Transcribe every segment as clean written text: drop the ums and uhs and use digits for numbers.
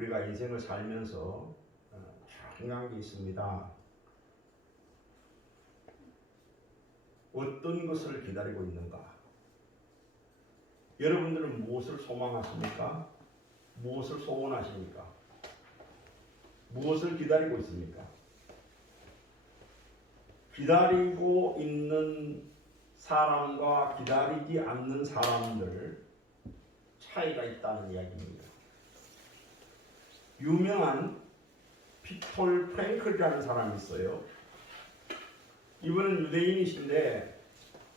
우리가 인생을 살면서 중요한 게 있습니다. 어떤 것을 기다리고 있는가? 여러분들은 무엇을 소망하십니까? 무엇을 소원하십니까? 무엇을 기다리고 있습니까? 기다리고 있는 사람과 기다리지 않는 사람들 차이가 있다는 이야기입니다. 유명한 빅톨 프랭클이라는 사람이 있어요. 이분은 유대인이신데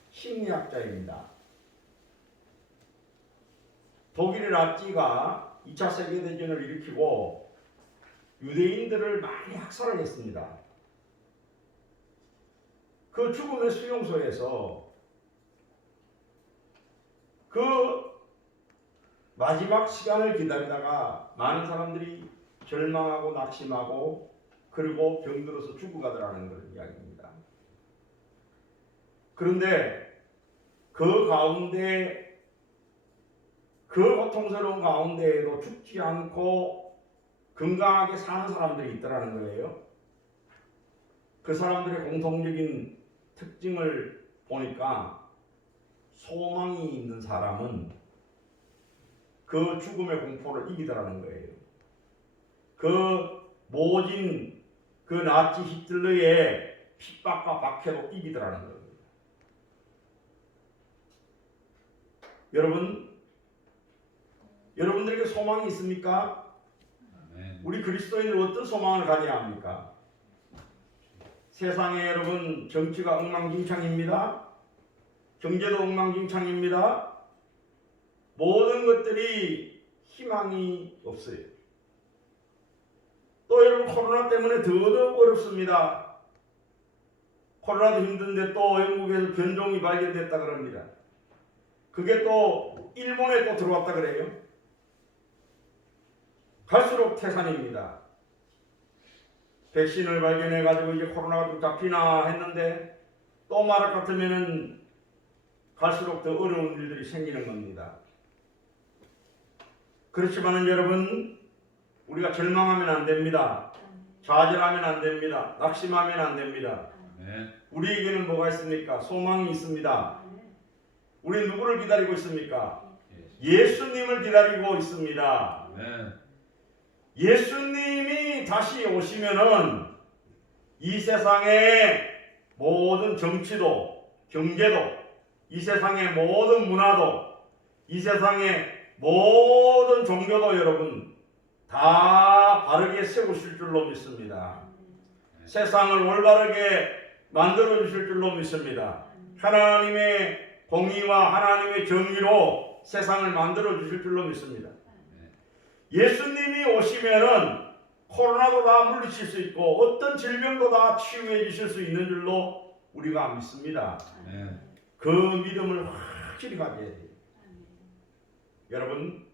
심리학자입니다. 독일의 나치가 2차 세계대전을 일으키고 유대인들을 많이 학살을 했습니다. 그 죽음의 수용소에서 그 마지막 시간을 기다리다가 많은 사람들이 절망하고 낙심하고 그리고 병들어서 죽어가더라는 그런 이야기입니다. 그런데 그 가운데 그 고통스러운 가운데에도 죽지 않고 건강하게 사는 사람들이 있더라는 거예요. 그 사람들의 공통적인 특징을 보니까 소망이 있는 사람은 그 죽음의 공포를 이기더라는 거예요. 그 모진 그 나치 히틀러의 핍박과 박해도 이기더라는 겁니다. 여러분들에게 소망이 있습니까? 우리 그리스도인들 어떤 소망을 가져야 합니까? 세상에 여러분 정치가 엉망진창입니다. 경제도 엉망진창입니다. 모든 것들이 희망이 없어요. 또 여러분 코로나 때문에 더더욱 어렵습니다. 코로나도 힘든데 또 영국에서 변종이 발견됐다 그럽니다. 그게 또 일본에 또 들어왔다 그래요. 갈수록 태산입니다. 백신을 발견해가지고 이제 코로나가 좀 잡히나 했는데 또 말할 것 같으면은 갈수록 더 어려운 일들이 생기는 겁니다. 그렇지만은 여러분 우리가 절망하면 안 됩니다. 좌절하면 안 됩니다. 낙심하면 안 됩니다. 우리에게는 뭐가 있습니까? 소망이 있습니다. 우리 누구를 기다리고 있습니까? 예수님을 기다리고 있습니다. 예수님이 다시 오시면은 이 세상의 모든 정치도 경제도 이 세상의 모든 문화도 이 세상의 모든 종교도 여러분 다 바르게 세우실 줄로 믿습니다. 세상을 올바르게 만들어 주실 줄로 믿습니다. 하나님의 공의와 하나님의 정의로 세상을 만들어 주실 줄로 믿습니다. 예수님이 오시면은 코로나도 다 물리칠 수 있고 어떤 질병도 다 치유해 주실 수 있는 줄로 우리가 믿습니다. 그 믿음을 확실히 가져야 돼요. 여러분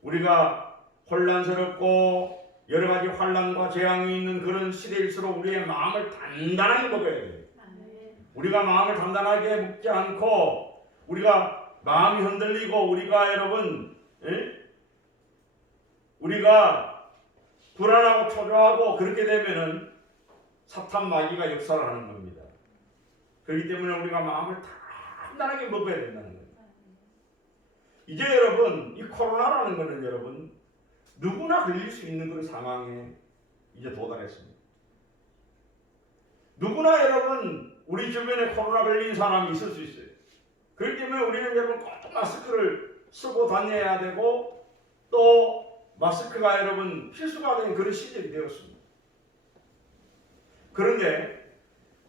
우리가 혼란스럽고 여러 가지 환난과 재앙이 있는 그런 시대일수록 우리의 마음을 단단하게 먹어야 돼요. 우리가 마음을 단단하게 먹지 않고 우리가 마음이 흔들리고 우리가 여러분 우리가 불안하고 초조하고 그렇게 되면은 사탄 마귀가 역사를 하는 겁니다. 그렇기 때문에 우리가 마음을 단단하게 먹어야 된다는 거예요. 이제 여러분 이 코로나라는 것은 여러분 누구나 걸릴 수 있는 그런 상황에 이제 도달했습니다. 누구나 여러분 우리 주변에 코로나 걸린 사람이 있을 수 있어요. 그렇기 때문에 우리는 여러분 꼭 마스크를 쓰고 다녀야 되고 또 마스크가 여러분 필수가 된 그런 시절이 되었습니다. 그런데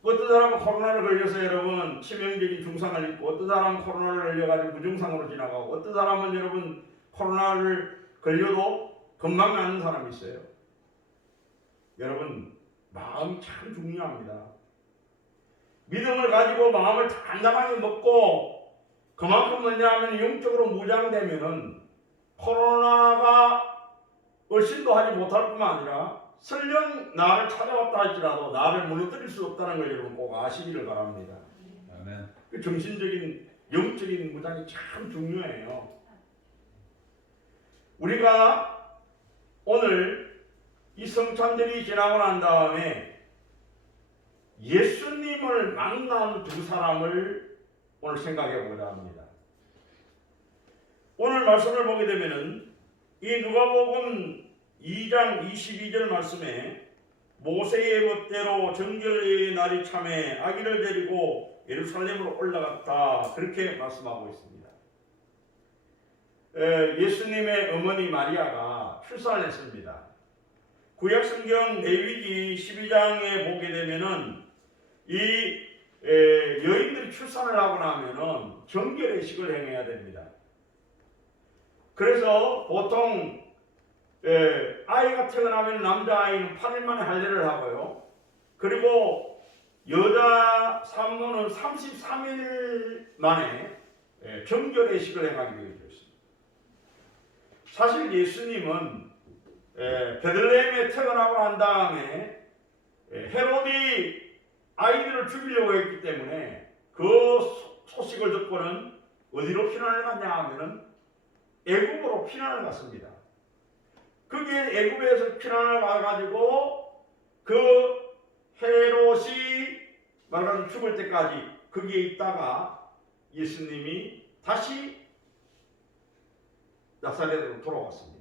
어떤 사람은 코로나를 걸려서 여러분 치명적인 증상을 입고 어떤 사람은 코로나를 걸려가지고 무증상으로 지나가고 어떤 사람은 여러분 코로나를 걸려도 금방 낫는 사람이 있어요. 여러분 마음이 참 중요합니다. 믿음을 가지고 마음을 단단하게 먹고 그만큼 뭐냐 하면 영적으로 무장되면은 코로나가 얼씬도 하지 못할 뿐만 아니라 설령 나를 찾아왔다 할지라도 나를 무너뜨릴 수 없다는 걸 여러분 꼭 아시기를 바랍니다. 아멘. 그 정신적인 영적인 무장이 참 중요해요. 우리가 오늘 이 성찬절이 지나고 난 다음에 예수님을 만난 두 사람을 오늘 생각해 보자 합니다. 오늘 말씀을 보게 되면은 이 누가복음 2장 22절 말씀에 모세의 법대로 정결의 날이 참에 아기를 데리고 예루살렘으로 올라갔다, 그렇게 말씀하고 있습니다. 예수님의 어머니 마리아가 출산을 했습니다. 구약성경 레위기 12장에 보게 되면은 이 여인들이 출산을 하고 나면은 정결의식을 행해야 됩니다. 그래서 보통 아이가 태어나면 남자아이는 8일 만에 할례를 하고요. 그리고 여자 산모는 33일 만에 정결의식을 행하게 되어 있습니다. 사실 예수님은 베들레헴에 태어나고 난 다음에 헤롯이 아이들을 죽이려고 했기 때문에 그 소식을 듣고는 어디로 피난을 갔냐 하면은 애굽으로 피난을 갔습니다. 거기에 애굽에서 피난을 가가지고 그 헤롯이 말하자면 죽을 때까지 거기에 있다가 예수님이 다시 나사렛으로 돌아왔습니다.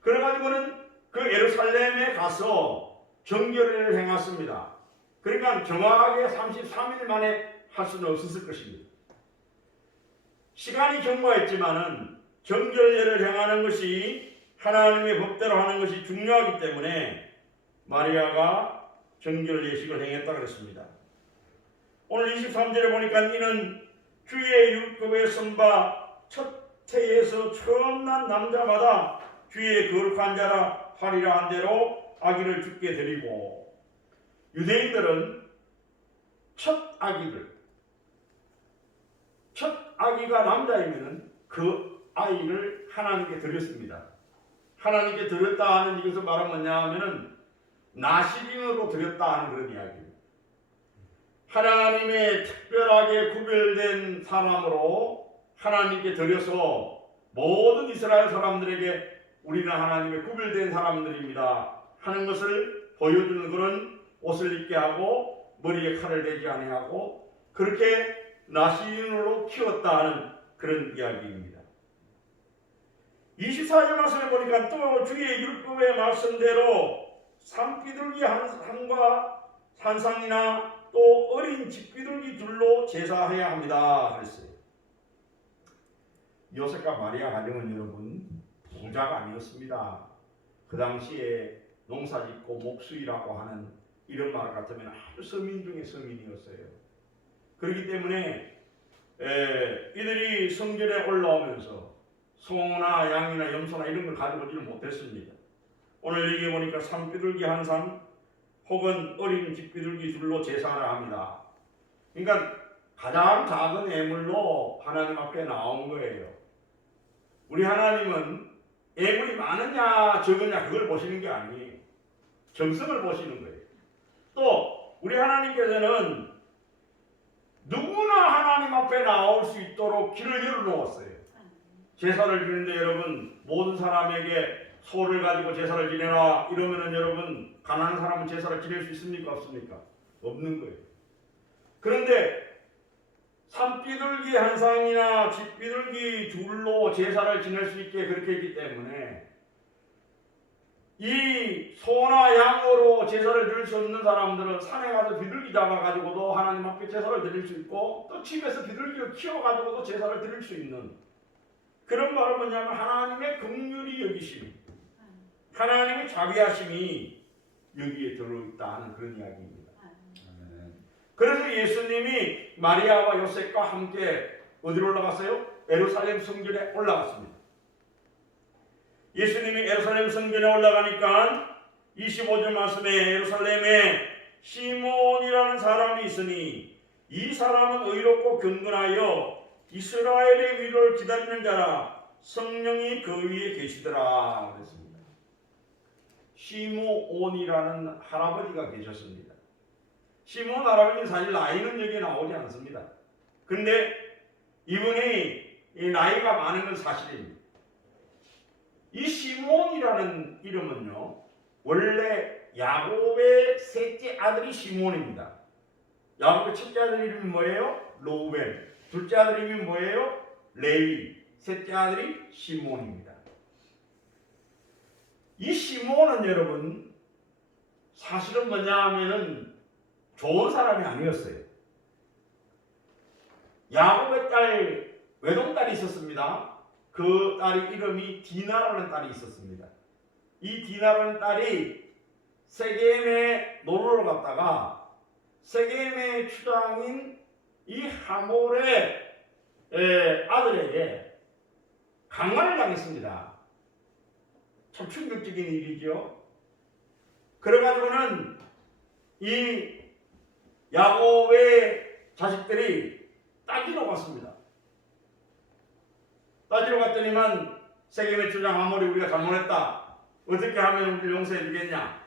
그래가지고는 그 예루살렘에 가서 정결을 행했습니다. 그러니까 정확하게 33일 만에 할 수는 없었을 것입니다. 시간이 경과했지만은 정결례를 행하는 것이 하나님의 법대로 하는 것이 중요하기 때문에 마리아가 정결례식을 행했다 그랬습니다. 오늘 23절에 보니까 이는 주의 율법에 선바 첫 태에서 처음 난 남자마다 주의 거룩한 자라 하리라 한 대로 아기를 죽게 드리고, 유대인들은 첫 아기가 남자이면은 그 아이를 하나님께 드렸습니다. 하나님께 드렸다 하는 이것을 말하면 뭐냐 하면은 나시린으로 드렸다 하는 그런 이야기입니다. 하나님의 특별하게 구별된 사람으로 하나님께 드려서 모든 이스라엘 사람들에게 우리는 하나님의 구별된 사람들입니다 하는 것을 보여주는 그런 옷을 입게 하고 머리에 칼을 대지 아니하고 그렇게 나시린으로 키웠다 하는 그런 이야기입니다. 24절 말씀에 보니까 또 주의 율법의 말씀대로 산비둘기 한과 산상이나 또 어린 집비둘기 둘로 제사해야 합니다 그랬어요. 요셉과 마리아 가정은 여러분 부자가 아니었습니다. 그 당시에 농사짓고 목수이라고 하는 이런 말 같으면 아주 서민 중에 서민이었어요. 그렇기 때문에 이들이 성전에 올라오면서 소나 양이나 염소나 이런 걸 가져오지는 못했습니다. 오늘 여기 보니까 산비둘기 한 상 혹은 어린 집비둘기 둘로 제사를 합니다. 그러니까 가장 작은 예물로 하나님 앞에 나온 거예요. 우리 하나님은 예물이 많으냐 적으냐 그걸 보시는 게 아니에요. 정성을 보시는 거예요. 또 우리 하나님께서는 누구나 하나님 앞에 나올 수 있도록 길을 열어놓았어요. 제사를 드리는데 여러분 모든 사람에게 소를 가지고 제사를 지내라 이러면은 여러분 가난한 사람은 제사를 지낼 수 있습니까? 없습니까? 없는 거예요. 그런데 산비둘기 한 쌍이나 집비둘기 둘로 제사를 지낼 수 있게 그렇게 했기 때문에 이 소나 양으로 제사를 드릴 수 없는 사람들은 산에 가서 비둘기 잡아가지고도 하나님 앞에 제사를 드릴 수 있고 또 집에서 비둘기를 키워가지고도 제사를 드릴 수 있는 그런 말은 뭐냐면 하나님의 긍휼히 여기심, 하나님의 자비하심이 여기에 들어있다 하는 그런 이야기입니다. 그래서 예수님이 마리아와 요셉과 함께 어디로 올라갔어요? 예루살렘 성전에 올라갔습니다. 예수님이 예루살렘 성전에 올라가니까 25절 말씀에 예루살렘에 시몬이라는 사람이 있으니 이 사람은 의롭고 경건하여 이스라엘의 위로를 기다리는 자라 성령이 그 위에 계시더라 그랬습니다. 시므온이라는 할아버지가 계셨습니다. 시므온 할아버지는 사실 나이는 여기에 나오지 않습니다. 근데 이분이 이 나이가 많은 건 사실입니다. 이 시몬이라는 이름은요, 원래 야곱의 셋째 아들이 시몬입니다. 야곱의 첫째 아들 이름이 뭐예요? 로우벤. 둘째 아들 이름이 뭐예요? 레위. 셋째 아들이 시몬입니다. 이 시몬은 여러분 사실은 뭐냐 하면은 좋은 사람이 아니었어요. 야곱의 딸, 외동딸이 있었습니다. 그 딸의 이름이 디나라는 딸이 있었습니다. 이 디나라는 딸이 세겜에 놀러 갔다가 세겜의 추장인 이 하몰의 아들에게 강간을 당했습니다. 참 충격적인 일이죠. 그래가지고는 이 야곱의 자식들이 따지러 갔습니다. 따지러 갔더니만 세겜의 주장 하몰이 우리가 잘못했다. 어떻게 하면 우리를 용서해 주겠냐.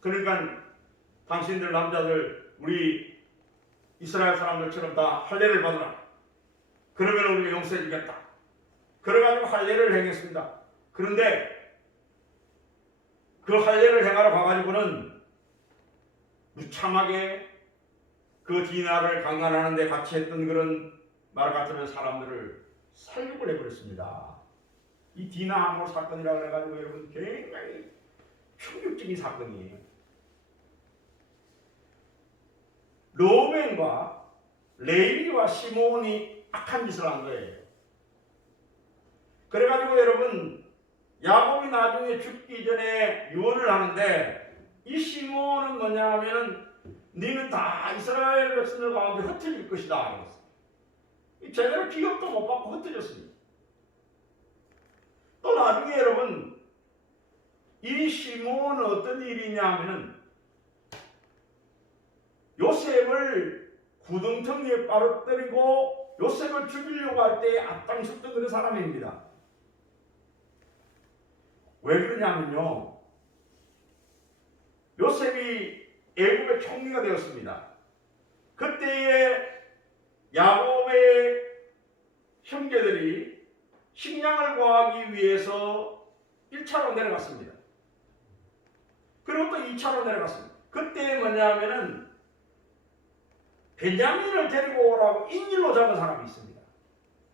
그러니까 당신들 남자들 우리 이스라엘 사람들처럼 다 할례를 받으라. 그러면 우리가 용서해 주겠다. 그래가지고 할례를 행했습니다. 그런데 그 할례를 행하러 가가지고는 무참하게 그 디나를 강간하는데 같이 했던 그런 말 같으면 사람들을 살육을 해버렸습니다. 이 디나 하몰 사건이라고 해가지고 여러분 굉장히 충격적인 사건이에요. 로벤과 레위와 시몬이 악한 짓을 한 거예요. 그래가지고 여러분 야곱이 나중에 죽기 전에 유언을 하는데 이 시몬은 뭐냐 하면은 너는 다 이스라엘 백성들 가운데 흩어질 것이다. 제대로 기업도 못 받고 흩어졌습니다. 또 나중에 여러분 이 시몬은 어떤 일이냐 하면은 요셉을 구덩텅이에 빠뜨리고 요셉을 죽이려고 할 때 앞장섰던 그런 사람입니다. 왜 그러냐면요, 요셉이 애굽의 총리가 되었습니다. 그때에 야곱의 형제들이 식량을 구하기 위해서 1차로 내려갔습니다. 그리고 또 2차로 내려갔습니다. 그때 뭐냐 하면은 베냐민을 데리고 오라고 인질로 잡은 사람이 있습니다.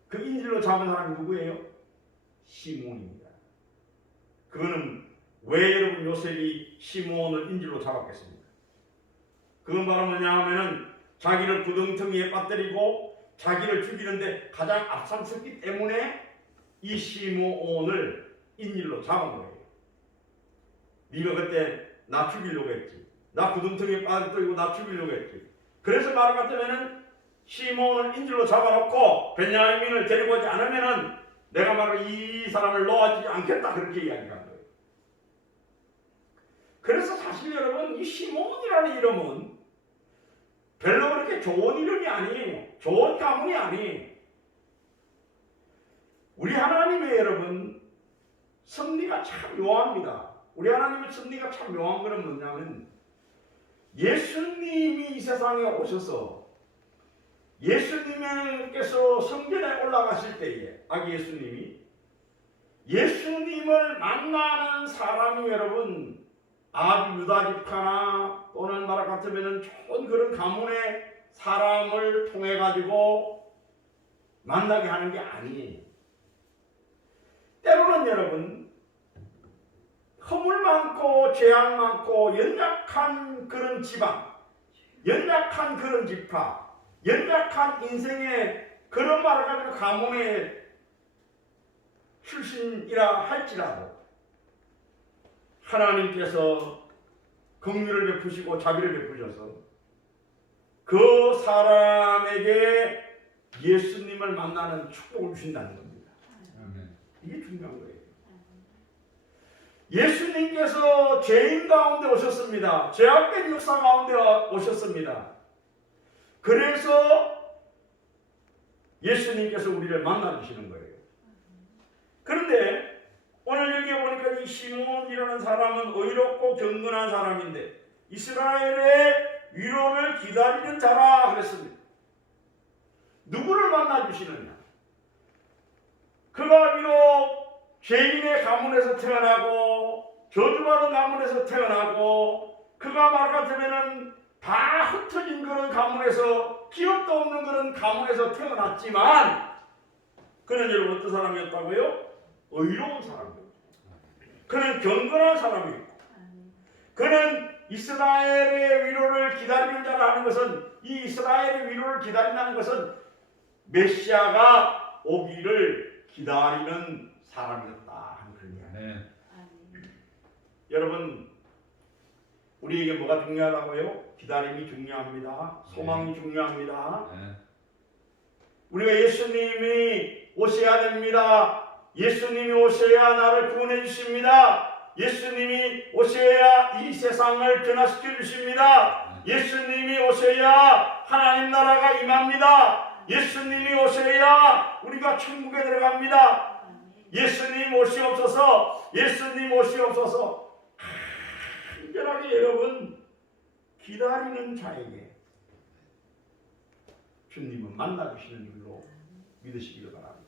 그 인질로 잡은 사람이 누구예요? 시몬입니다. 그거는 왜 여러분 요셉이 시몬을 인질로 잡았겠습니까? 그건 바로 뭐냐 하면은 자기를 구덩텅이에 빠뜨리고 자기를 죽이는데 가장 앞장섰기 때문에 이 시몬을 인질로 잡은 거예요. 네가 그때 나 죽이려고 했지. 나 구덩텅이에 빠뜨리고 나 죽이려고 했지. 그래서 말 같으면은 시몬을 인질로 잡아놓고 베냐민을 데리고 오지 않으면은 내가 바로 이 사람을 놓아주지 않겠다. 그렇게 이야기한 거예요. 그래서 사실 여러분 이 시몬이라는 이름은 별로 그렇게 좋은 이름이 아니에요. 좋은 가문이 아니에요. 우리 하나님의 여러분 섭리가 참 묘합니다. 우리 하나님의 섭리가 참 묘한 것은 뭐냐면 예수님이 이 세상에 오셔서 예수님께서 성전에 올라가실 때에 아기 예수님을 만나는 사람이 여러분 아주 유다 지파나 또는 나라 같으면 좋은 그런 가문의 사람을 통해 가지고 만나게 하는 게 아니에요. 때로는 여러분 허물 많고 죄악 많고 연약한 그런 지방, 연약한 그런 지파, 연약한 인생의 그런 말을 가지고 가문의 출신이라 할지라도 하나님께서 긍휼을 베푸시고 자비를 베푸셔서 그 사람에게 예수님을 만나는 축복을 주신다는 겁니다. 이게 중요한 거예요. 예수님께서 죄인 가운데 오셨습니다. 죄악된 역사 가운데 오셨습니다. 그래서 예수님께서 우리를 만나주시는 거예요. 그런데 오늘 여기에 보니까 이 시몬이라는 사람은 의롭고 경건한 사람인데 이스라엘의 위로를 기다리는 자라 그랬습니다. 누구를 만나주시느냐? 그가 비록 죄인의 가문에서 태어나고 저주받은 가문에서 태어나고 그가 말 같으면은 다 흩어진 그런 가문에서 기업도 없는 그런 가문에서 태어났지만 그는 여러분 어떤 사람이었다고요? 의로운 사람이었고 그는 경건한 사람이었고 그는 이스라엘의 위로를 기다리는 자라는 것은 이 이스라엘의 위로를 기다린다는 것은 메시아가 오기를 기다리는 사람이었다 하는 그런 이야기. 여러분 우리에게 뭐가 중요하다고요? 기다림이 중요합니다. 소망이 중요합니다. 우리가 예수님이 오셔야 됩니다. 예수님이 오셔야 나를 구원해 주십니다. 예수님이 오셔야 이 세상을 변화시켜 주십니다. 예수님이 오셔야 하나님 나라가 임합니다. 예수님이 오셔야 우리가 천국에 들어갑니다. 예수님 오시옵소서. 예수님 오시옵소서. 간절하게 여러분 기다리는 자에게 주님은 만나주시는 줄로 믿으시기를 바랍니다.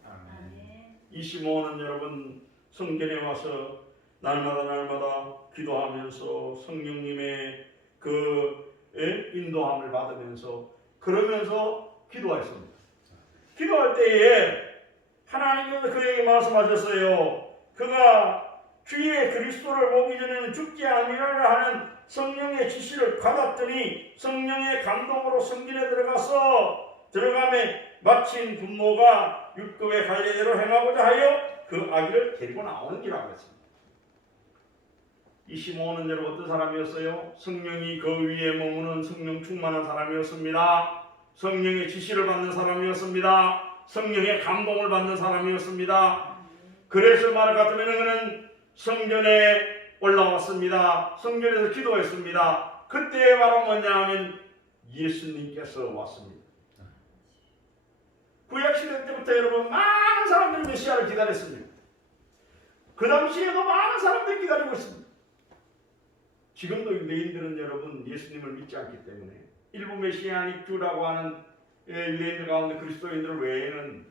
이 시몬은 여러분 성전에 와서 날마다 기도하면서 성령님의 그 인도함을 받으면서 그러면서 기도했습니다. 기도할 때에 하나님께서 그에게 말씀하셨어요. 그가 주의 그리스도를 보기 전에는 죽지 아니하라 하는 성령의 지시를 받았더니 성령의 감동으로 성전에 들어가매 마침 분모가 율법의 관례대로 행하고자 하여 그 아기를 데리고 나오는지라고 했습니다. 이 시몬은 여러분 어떤 사람이었어요? 성령이 그 위에 머무는 성령 충만한 사람이었습니다. 성령의 지시를 받는 사람이었습니다. 성령의 감동을 받는 사람이었습니다. 그래서 말 같으면 그는 성전에 올라왔습니다. 성전에서 기도했습니다. 그때의 바로 뭐냐 하면 예수님께서 왔습니다. 구약시대 때부터 여러분 많은 사람들이 메시아를 기다렸습니다. 그 당시에도 많은 사람들이 기다리고 있습니다. 지금도 유대인들은 여러분 예수님을 믿지 않기 때문에 일부 메시아닉 주라고 하는 유대인들 가운데 그리스도인들 외에는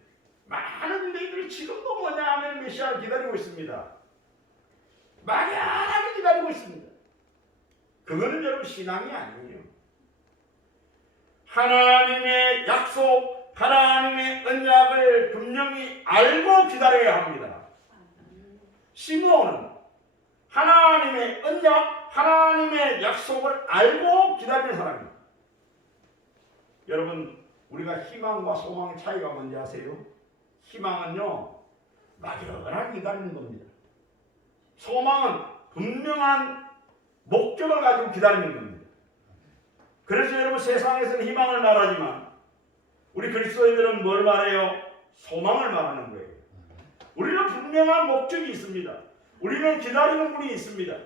많은 유대인들이 지금도 뭐냐 하면 메시아를 기다리고 있습니다. 막연하게 기다리고 있습니다. 그거는 여러분 신앙이 아니에요. 하나님의 약속, 하나님의 언약을 분명히 알고 기다려야 합니다. 시므온은 하나님의 언약, 하나님의 약속을 알고 기다리는 사람입니다. 여러분 우리가 희망과 소망의 차이가 뭔지 아세요? 희망은요 막연하게 기다리는 겁니다. 소망은 분명한 목적을 가지고 기다리는 겁니다. 그래서 여러분 세상에서는 희망을 말하지만 우리 그리스도인들은 뭘 말해요? 소망을 말하는 거예요. 우리는 분명한 목적이 있습니다. 우리는 기다리는 분이 있습니다.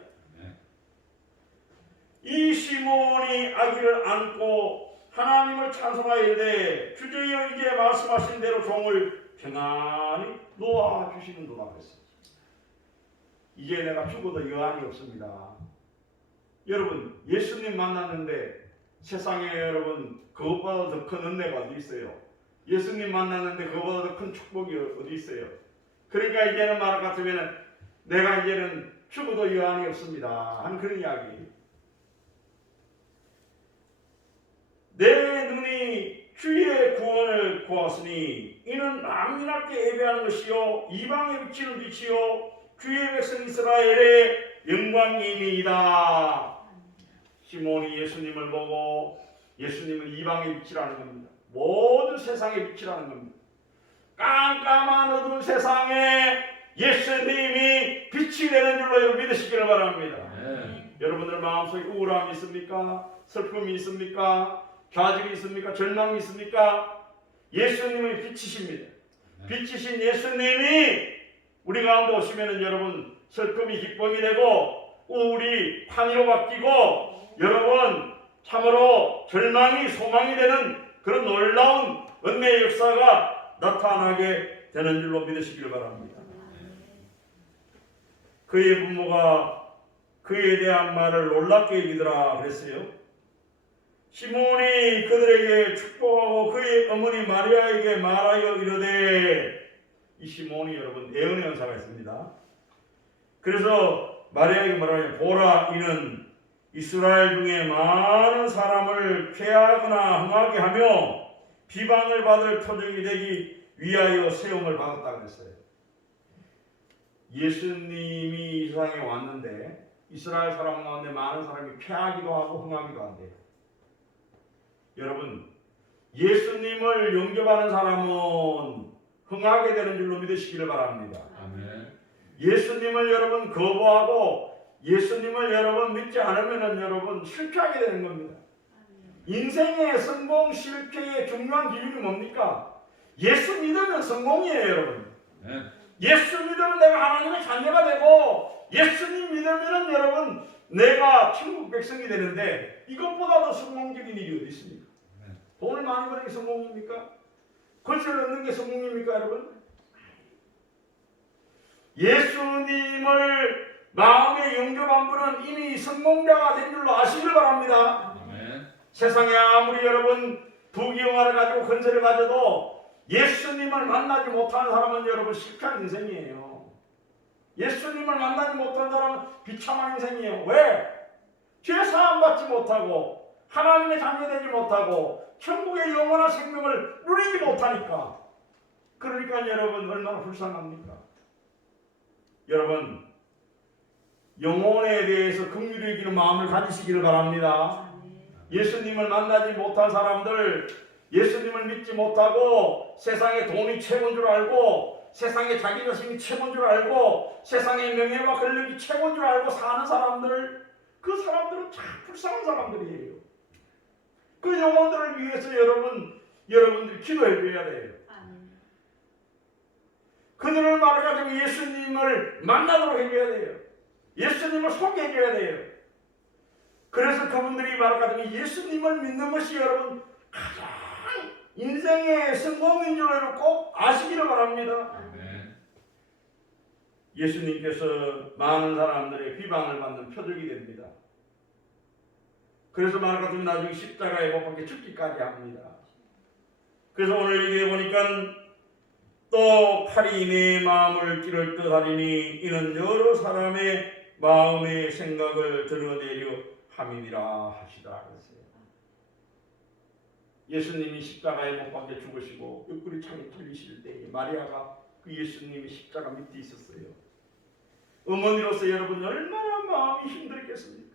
이 시몬이 아기를 안고 하나님을 찬송하여 이르되 주제여 이제 말씀하신 대로 종을 평안히 놓아주시는도다 그랬습니다. 이제 내가 죽어도 여한이 없습니다. 여러분 예수님 만났는데 세상에 여러분 그것보다 더 큰 은혜가 어디 있어요? 예수님 만났는데 그것보다 더 큰 축복이 어디 있어요? 그러니까 이제는 말 같으면 내가 이제는 죽어도 여한이 없습니다 하는 그런 이야기. 내 눈이 주의 구원을 보았으니 이는 만민에게 예배하는 것이요 이방에 비치는 빛이요 주의 백성 이스라엘의 영광이니이다. 시몬이 예수님을 보고 예수님은 이방의 빛이라는 겁니다. 모든 세상의 빛이라는 겁니다. 깜깜한 어두운 세상에 예수님이 빛이 되는 줄로 여러분 믿으시기를 바랍니다. 여러분들 마음속에 우울함이 있습니까? 슬픔이 있습니까? 좌절이 있습니까? 절망이 있습니까? 예수님은 빛이십니다. 빛이신 예수님이 우리 가운데 오시면은 여러분 슬픔이 기쁨이 되고 우울이 환희로 바뀌고 여러분 참으로 절망이 소망이 되는 그런 놀라운 은혜의 역사가 나타나게 되는 줄로 믿으시길 바랍니다. 그의 부모가 그에 대한 말을 놀랍게 여기더라 그랬어요. 시몬이 그들에게 축복하고 그의 어머니 마리아에게 말하여 이르되 이 시몬이 여러분 애언의 은사가 있습니다. 그래서 마리아에게 뭐라냐, 보라 이는 이스라엘 중에 많은 사람을 쾌하거나 흥하게 하며 비방을 받을 표적이 되기 위하여 세움을 받았다 그랬어요. 예수님이 이 세상에 왔는데 이스라엘 사람 가운데 많은 사람이 쾌하기도 하고 흥하기도 한대요. 여러분, 예수님을 영접하는 사람은 흥하게 되는 줄로 믿으시기를 바랍니다. 아멘. 예수님을 여러분 거부하고 예수님을 여러분 믿지 않으면 여러분 실패하게 되는 겁니다. 인생의 성공 실패의 중요한 기준이 뭡니까? 예수 믿으면 성공이에요, 여러분. 예수 믿으면 내가 하나님의 자녀가 되고 예수님 믿으면 여러분 내가 천국 백성이 되는데 이것보다 더 성공적인 일이 어디 있습니까? 돈을 많이 버는 게 성공입니까? 권세를 얻는 게 성공입니까, 여러분? 예수님을 마음에 영접한 분은 이미 성공자가 된 줄로 아시길 바랍니다. 아멘. 세상에 아무리 여러분 부귀영화를 가지고 권세를 가져도 예수님을 만나지 못하는 사람은 여러분 실패한 인생이에요. 예수님을 만나지 못한 사람은 비참한 인생이에요. 왜? 죄 사함 받지 못하고 하나님의 자녀 되지 못하고 천국의 영원한 생명을 누리지 못하니까. 그러니까 여러분 얼마나 불쌍합니까? 여러분 영혼에 대해서 긍휼히 여기는 마음을 가지시기를 바랍니다. 예수님을 만나지 못한 사람들, 예수님을 믿지 못하고 세상에 돈이 최고인 줄 알고 세상에 자기 자신이 최고인 줄 알고 세상의 명예와 권력이 최고인 줄 알고 사는 사람들, 그 사람들은 참 불쌍한 사람들이에요. 그 영혼들을 위해서 여러분들이 기도해 줘야 돼요. 그들을 말해가지고 예수님을 만나도록 해줘야 돼요. 예수님을 소개해 줘야 돼요. 그래서 그분들이 말해가지고 예수님을 믿는 것이 여러분 가장 인생의 성공인 줄로 꼭 아시기를 바랍니다. 예수님께서 많은 사람들의 비방을 받는 표적이 됩니다. 그래서 말해가지고 나중에 십자가에 못 박혀 죽기까지 합니다. 그래서 오늘 여기에 보니까 또 칼이 내 마음을 찌를 듯 하리니 이는 여러 사람의 마음의 생각을 드러내려 함이니라 하시더라 그랬어요. 예수님이 십자가에 못 박혀 죽으시고 옆구리 창에 찔리실 때 마리아가 그 예수님이 십자가 밑에 있었어요. 어머니로서 여러분 얼마나 마음이 힘들겠습니까?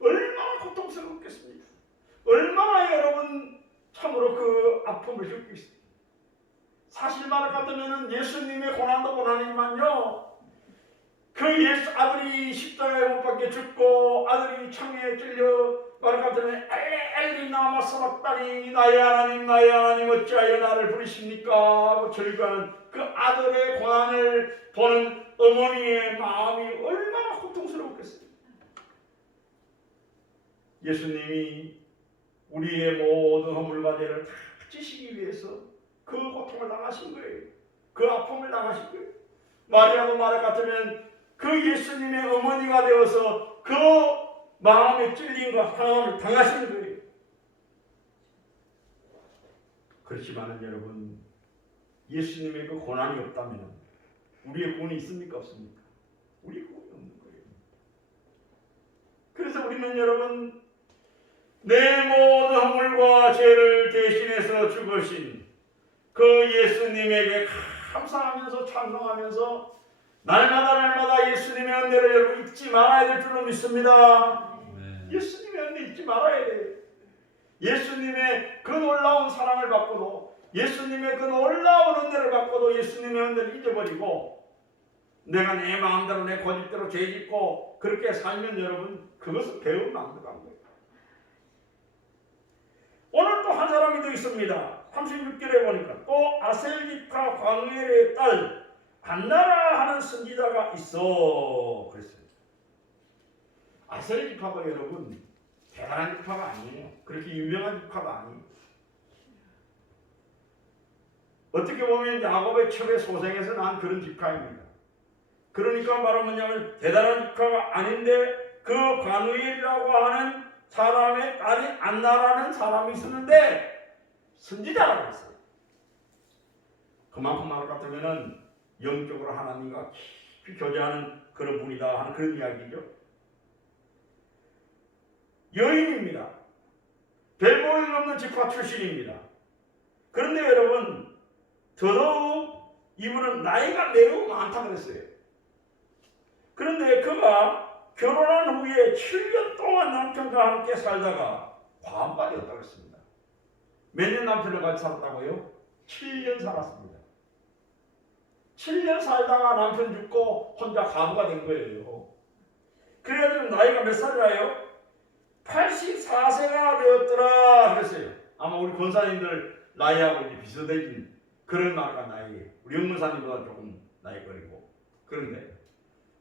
얼마나 고통스럽겠습니까? 얼마나 여러분 참으로 그 아픔을 겪겠습니까? 사실 말을 같으면 예수님의 고난도 고난이지만요, 그 예수 아들이 십자가에 못 박혀 죽고 아들이 창에 찔려 말을 같으면 엘리 나마 사박다니 나의 하나님 어찌하여 나를 부르십니까 하고 절규하는 그 아들의 고난을 보는 어머니의 마음이 얼마나 고통스러웠겠어요. 예수님이 우리의 모든 허물과 죄를 다 지시기 위해서 그 고통을 당하신 거예요. 그 아픔을 당하신 거예요. 마리아도 말할 같으면 그 예수님의 어머니가 되어서 그 마음에 찔림과 상함을 당하신 거예요. 그렇지만은 여러분 예수님의 그 고난이 없다면 우리의 구원이 있습니까 없습니까? 우리의 구원이 없는 거예요. 그래서 우리는 여러분 내 모든 허물과 죄를 대신해서 죽으신 그 예수님에게 감사하면서 찬송하면서 날마다 예수님의 은혜를 여러분 잊지 말아야 될 줄로 믿습니다. 예수님의 은혜 잊지 말아야 돼요. 예수님의 그 놀라운 사랑을 받고도 예수님의 그 놀라운 은혜를 받고도 예수님의 은혜를 잊어버리고 내가 내 마음대로 내 고집대로 죄짓고 그렇게 살면 여러분 그것은 배우면 안 들어간 거예요. 오늘 또 한 사람이 더 있습니다. 36절에 보니까 또 아셀기파 광엘의 딸 안나라 하는 선지자가 있어 그랬어요. 아셀기파가 여러분 대단한 지파가 아니에요. 그렇게 유명한 지파가 아니에요. 어떻게 보면 야곱의 첩의 소생에서 난 그런 지파입니다. 그러니까 바로 뭐냐면 대단한 지파가 아닌데 그 바누엘이라고 하는 사람의 딸이 안나라는 사람이 있었는데 선지자라고 했어요. 그만큼 말 같으면은 영적으로 하나님과 깊이 교제하는 그런 분이다 하는 그런 이야기죠. 여인입니다. 별 볼일 없는 집화 출신입니다. 그런데 여러분, 더더욱 이분은 나이가 매우 많다 그랬어요. 그런데 그가 결혼한 후에 7년 동안 남편과 함께 살다가 과부가 되었다고 했습니다. 몇 년 남편을 같이 살았다고요? 7년 살았습니다. 7년 살다가 남편 죽고 혼자 과부가 된 거예요. 그래가지고 나이가 몇 살이라요? 84세가 되었더라 그랬어요. 아마 우리 권사님들 나이하고 이제 비슷해진 그런 나이에 우리 영문사님보다 조금 나이 어리고. 그런데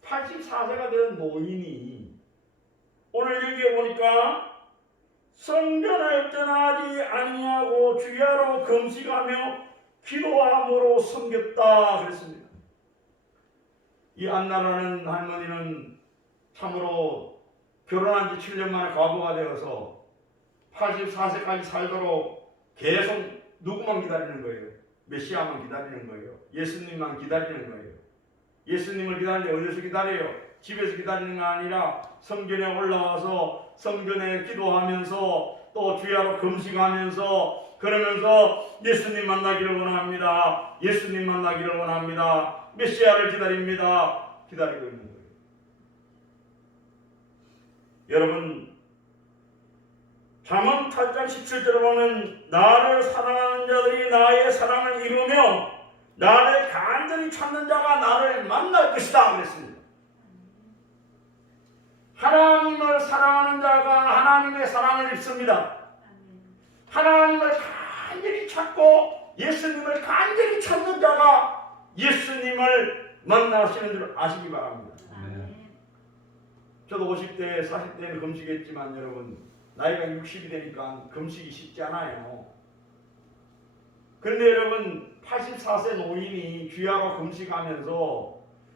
84세가 된 노인이 오늘 여기에 보니까 성전을 떠나지 아니하고 주야로 금식하며 기도함으로 섬겼다 그랬습니다. 이 안나라는 할머니는 참으로 결혼한 지 7년 만에 과부가 되어서 84세까지 살도록 계속 누구만 기다리는 거예요? 메시아만 기다리는 거예요. 예수님만 기다리는 거예요. 예수님을 기다리는데 어디서 기다려요? 집에서 기다리는 게 아니라 성전에 올라와서 성전에 기도하면서 또 주야로 금식하면서 그러면서 예수님 만나기를 원합니다. 예수님 만나기를 원합니다. 메시아를 기다립니다. 기다리고 있는 거예요. 여러분, 잠언 8장 17절을 보면 나를 사랑하는 자들이 나의 사랑을 이루며 나를 간절히 찾는 자가 나를 만날 것이다 그랬습니다. 하나님을 사랑하는 자가 하나님의 사랑을 입습니다. 하나님을 간절히 찾고 예수님을 간절히 찾는 자가 예수님을 만나시는 줄 아시기 바랍니다. 저도 50대, 40대는 금식했지만 여러분 나이가 60이 되니까 금식이 쉽지 않아요. 그런데 여러분 84세 노인이 주야로 금식하면서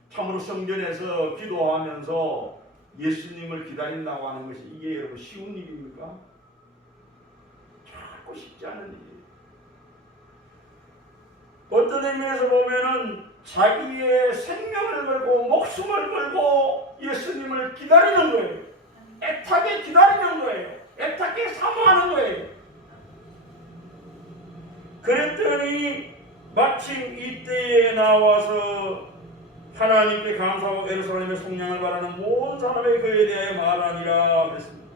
참으로 성전에서 기도하면서 예수님을 기다린다고 하는 것이 이게 여러분 쉬운 일입니까? 자꾸 쉽지 않은 일이에요. 어떤 의미에서 보면은 자기의 생명을 걸고 목숨을 걸고 예수님을 기다리는 거예요. 애타게 기다리는 거예요. 애타게 사모하는 거예요. 그랬더니 마침 이때에 나와서 하나님께 감사하고 예루살렘의 속량을 바라는 모든 사람의 그에 대하여 말하니라 그랬습니다.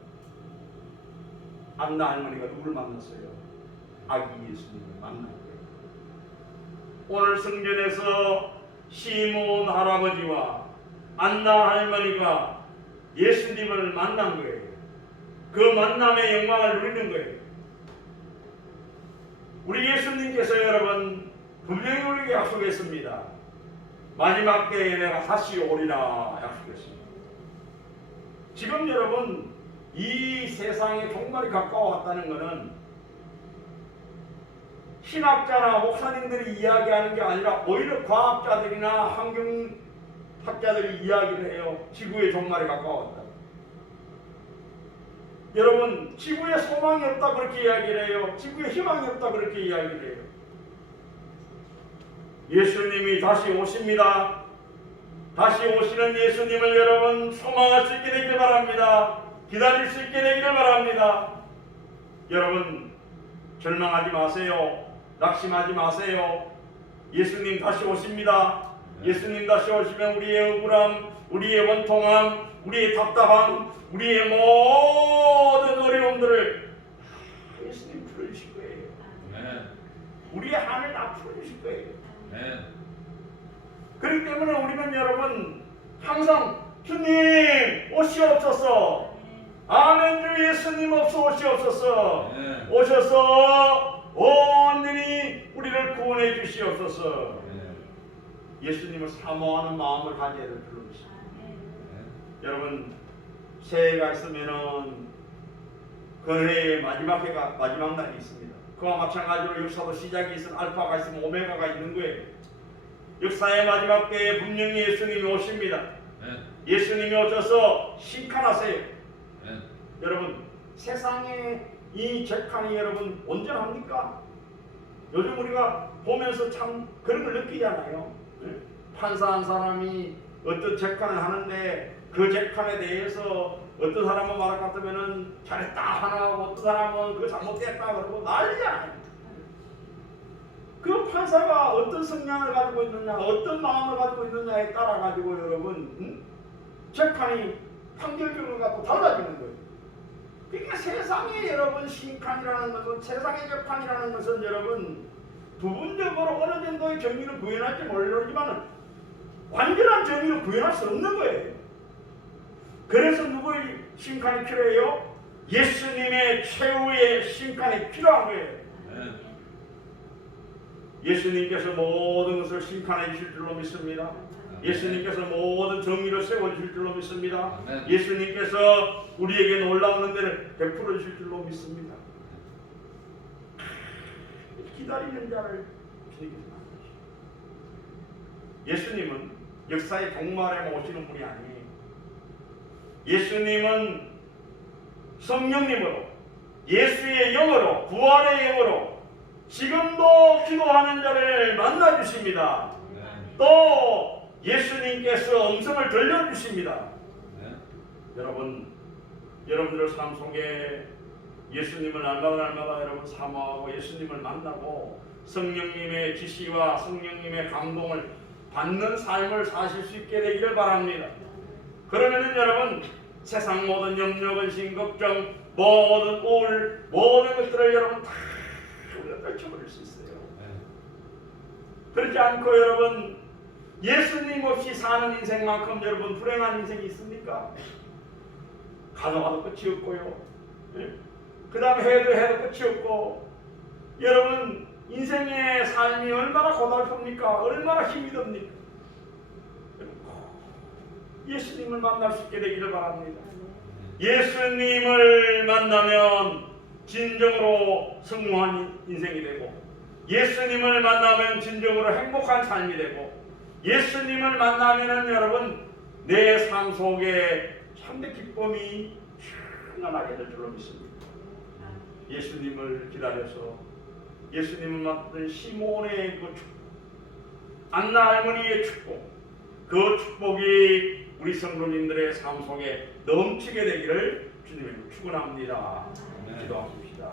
안나 할머니가 누구를 만났어요? 아기 예수님을 만난 거예요. 오늘 성전에서 시몬 할아버지와 안나 할머니가 예수님을 만난 거예요. 그 만남의 영광을 누리는 거예요. 우리 예수님께서 여러분 분명히 우리에게 약속했습니다. 마지막 때에 내가 다시 오리라 약속했습니다. 지금 여러분 이 세상에 종말이 가까워왔다는 것은 신학자나 목사님들이 이야기하는 게 아니라 오히려 과학자들이나 환경학자들이 이야기를 해요. 지구의 종말이 가까웠다. 여러분 지구에 소망이 없다 그렇게 이야기를 해요. 지구에 희망이 없다 그렇게 이야기를 해요. 예수님이 다시 오십니다. 다시 오시는 예수님을 여러분 소망할 수 있게 되기를 바랍니다. 기다릴 수 있게 되기를 바랍니다. 여러분 절망하지 마세요. 낙심하지 마세요. 예수님 다시 오십니다. 예수님 다시 오시면 우리의 억울함, 우리의 원통함, 우리의 답답함, 우리의 모든 어려움들을 예수님 풀어주실 거예요. 우리의 한을 다 풀어주실 거예요. 그렇기 때문에 우리는 여러분 항상 주님 오시옵소서, 아멘, 주 예수님 오시옵소서, 오셔서 온전히 우리를 구원해 주시옵소서. 예수님을 사모하는 마음을 가져야 될 줄입니다. 여러분 새해가 있으면은 그 해의 마지막 해가 마지막 날이 있습니다. 그와 마찬가지로 역사도 시작이 있으면 알파가 있으면 오메가가 있는 거예요. 역사의 마지막 때에 분명히 예수님이 오십니다. 예수님이 오셔서 심판하세요. 여러분 세상에 이 재판이 여러분 온전합니까? 요즘 우리가 보면서 참 그런 걸 느끼잖아요. 판사 한 사람이 어떤 재판을 하는데 그 재판에 대해서 어떤 사람은 말할 것 같으면은 잘했다 하나 하고 어떤 사람은 그거 잘못됐다 그러고 난리야. 그 판사가 어떤 성향을 가지고 있느냐, 어떤 마음을 가지고 있느냐에 따라 가지고 여러분 재판이 판결결과 갖고 달라지는 거예요. 그러니까 세상에 여러분 신칸이라는 것은, 세상의 재판이라는 것은 여러분 부분적으로 어느 정도의 정의를 구현할지 모르지만 완전한 정의를 구현할 수 없는 거예요. 그래서 누구의 신칸이 필요해요? 예수님의 최후의 신칸이 필요한 거예요. 예수님께서 모든 것을 신칸해 주실 줄로 믿습니다. 예수님께서 모든 정의를 세워주실 줄로 믿습니다. 예수님께서 우리에게 놀라운 은혜를 베풀어 주실 줄로 믿습니다. 기다리는 자를 기다리겠습니다. 예수님은 역사의 종말에 오시는 분이 아니에요. 예수님은 성령님으로, 예수의 영으로, 부활의 영으로 지금도 기도하는 자를 만나 주십니다. 또 예수님께서 음성을 들려주십니다. 여러분들 삶 속에 예수님을 날마다 여러분 사모하고 예수님을 만나고 성령님의 지시와 성령님의 감동을 받는 삶을 사실 수 있게 되기를 바랍니다. 그러면은 여러분 세상 모든 염려, 근심, 걱정, 모든 우울, 모든 것들을 여러분 다 우리가 떨쳐버릴 수 있어요. 그렇지 않고 여러분 예수님 없이 사는 인생만큼 여러분 불행한 인생이 있습니까? 가져가도 끝이 없고요. 그 다음에 해도 끝이 없고 여러분 인생의 삶이 얼마나 고달픕니까? 얼마나 힘이 듭니까? 예수님을 만날 수 있게 되기를 바랍니다. 예수님을 만나면 진정으로 성공한 인생이 되고 예수님을 만나면 진정으로 행복한 삶이 되고 예수님을 만나면은 여러분 내 삶 속에 참된 기쁨이 충만하게 될 줄로 믿습니다. 예수님을 기다려서 예수님을 맡은 시몬의 그 축복, 안나 할머니의 축복, 그 축복이 우리 성도님들의 삶 속에 넘치게 되기를 주님으로 축원합니다. 기도하십시다.